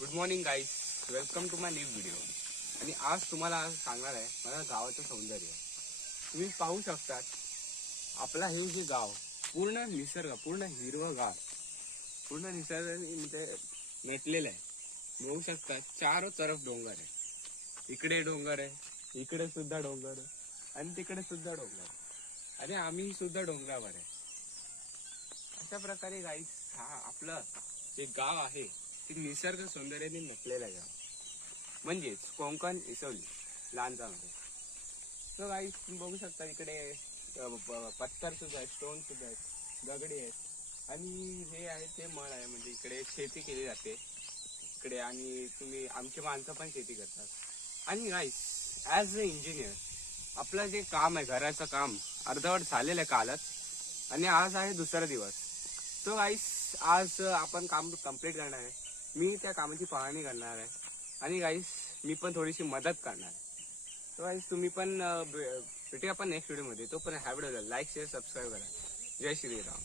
Good morning guys, welcome to my new video. आणि आज तुम्हाला सांगणार आहे माझ्या गावाचं सौंदर्य. तुम्ही पाहू शकतात आपला हे जे गाव पूर्ण निसर्ग, पूर्ण हिरवंगार, पूर्ण निसर्ग म्हणजे नटलेलं आहे. बघू शकतात चारो तरफ डोंगर आहे. इकडे डोंगर आहे, इकडे सुद्धा डोंगर आहे आणि तिकडे सुद्धा डोंगर आहे. आणि आम्ही सुद्धा डोंगरावर आहे. अशा प्रकारे गाईज हा आपलं जे गाव आहे ते निसर्ग सौंदर्याने नटलेलं आहे गाव. म्हणजेच कोकण इसवली लांजामध्ये. तर गाईज तुम्ही बघू शकता इकडे पत्थर सुद्धा आहेत, स्टोन सुद्धा आहेत, दगडी आहेत. आणि हे आहे ते मळ आहे, म्हणजे इकडे शेती केली जाते इकडे. आणि तुम्ही आमची माणसं पण शेती करतात. आणि गाईज ॲज अ इंजिनियर आपलं जे काम आहे, घराचं काम अर्धवट झालेलं आहे कालच. आणि आज आहे दुसरा दिवस. तो गाईस आज आपण काम कंप्लीट करणार आहे. मी त्या कामाची पाहणी करणार आहे आणि गाईस मी पण थोडीशी मदत करणार आहे. तो गाईस तुम्ही पण भेटूया आपण नेक्स्ट व्हिडिओमध्ये. तो पण हा व्हिडिओला लाईक शेअर सबस्क्राईब करा. जय श्रीराम.